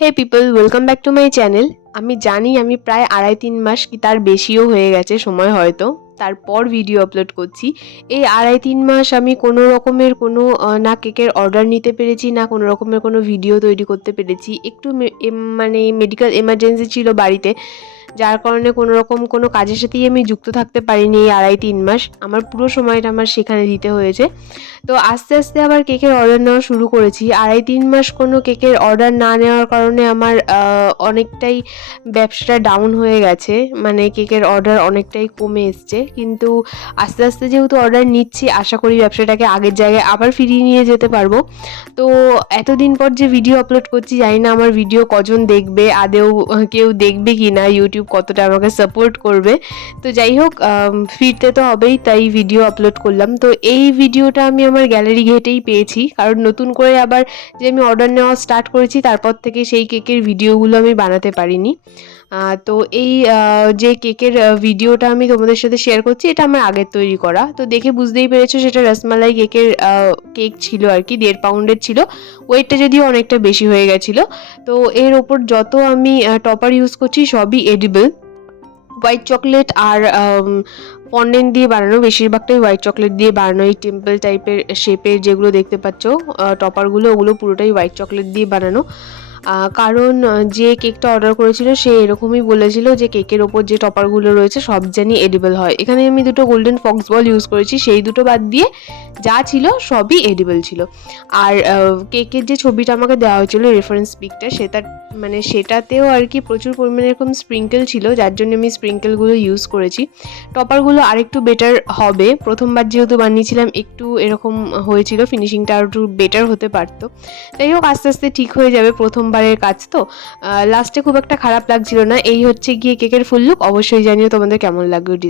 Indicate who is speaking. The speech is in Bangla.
Speaker 1: Hey people welcome back to my channel আমি জানি আমি প্রায় আড়াই তিন মাস কি তার বেশিও হয়ে গেছে সময় হয়তো। তারপর ভিডিও আপলোড করছি। এই আড়াই তিন মাস আমি কোনো রকমের কোনো না কেকের অর্ডার নিতে পেরেছি, না কোনো রকমের কোনো ভিডিও তৈরি করতে পেরেছি। একটু মানে মেডিকেল এমার্জেন্সি ছিল বাড়িতে। যার কারণে কোনো রকম কোনো কাজের সাথেই আমি যুক্ত থাকতে পারিনি এই আড়াই, তিন মাস। আমার পুরো সময়টা আমার সেখানে দিতে হয়েছে। তো আস্তে আস্তে আবার কেকের অর্ডার নেওয়া শুরু করেছি। আড়াই, তিন মাস কোনো কেকের অর্ডার না নেওয়ার কারণে আমার অনেকটাই ব্যবসাটা ডাউন হয়ে গেছে। মানে কেকের অর্ডার অনেকটাই কমে এসছে। কিন্তু আস্তে আস্তে যেহেতু অর্ডার নিচ্ছি, আশা করি ব্যবসাটাকে আগের জায়গায় আবার ফিরিয়ে নিয়ে যেতে পারব। তো এতদিন পর যে ভিডিও আপলোড করছি, জানি না আমার ভিডিও কজন দেখবে, আদেও কেউ দেখবে কি না ইউটিউব কতটা আমাকে সাপোর্ট করবে। তো যাই হোক ফিরতে তো হবেই, তাই ভিডিও আপলোড করলাম। তো এই ভিডিওটা আমি আমার গ্যালারি ঘেটেই পেয়েছি। কারণ নতুন করে আবার যে আমি অর্ডার নেওয়া স্টার্ট করেছি, তারপর থেকে সেই কেকের ভিডিওগুলো আমি বানাতে পারিনি। তো এই যে কেকের ভিডিওটা আমি তোমাদের সাথে শেয়ার করছি, এটা আমার আগের তৈরি করা। তো দেখে বুঝতেই পেরেছ সেটা রসমালাই কেকের কেক ছিল আর কি, দেড় পাউন্ডের ছিল। ওয়েটটা যদিও অনেকটা বেশি হয়ে গেছিল। তো এর ওপর যত আমি টপার ইউজ করছি, সবই এডিবল হোয়াইট চকলেট আর ফন্ডেন্ট দিয়ে বানানো, বেশিরভাগটাই হোয়াইট চকলেট দিয়ে বানানো, এই টেম্পল টাইপের শেপের যেগুলো দেখতে পাচ্ছ টপারগুলো ওগুলো পুরোটাই হোয়াইট চকলেট দিয়ে বানানো। কারণ যে কেকটা অর্ডার করেছিল সে এরকমই বলেছিল যে কেকের ওপর যে টপারগুলো রয়েছে সব জানি এডিবল হয়। এখানে আমি দুটো গোল্ডেন ফক্স বল ইউজ করেছি, সেই দুটো বাদ দিয়ে যা ছিল সবই এডিবল ছিল। আর কেকের যে ছবিটা আমাকে দেওয়া হয়েছিল রেফারেন্স পিকটা সেটা মানে সেটাতেও আর কি প্রচুর পরিমাণে এরকম স্প্রিঙ্কেল ছিল, যার জন্য আমি স্প্রিঙ্কেলগুলো ইউজ করেছি। টপারগুলো আরেকটু বেটার হবে। প্রথমবার যেহেতু বানিয়েছিলাম, একটু এরকম হয়েছিল ফিনিশিংটা আর একটু বেটার হতে পারতো। যাই হোক, আস্তে আস্তে ঠিক হয়ে যাবে প্রথমবারের কাজ তো। লাস্টে খুব একটা খারাপ লাগছিল না। এই হচ্ছে গিয়ে কেকের ফুল লুক অবশ্যই জানিও তোমাদের কেমন লাগবে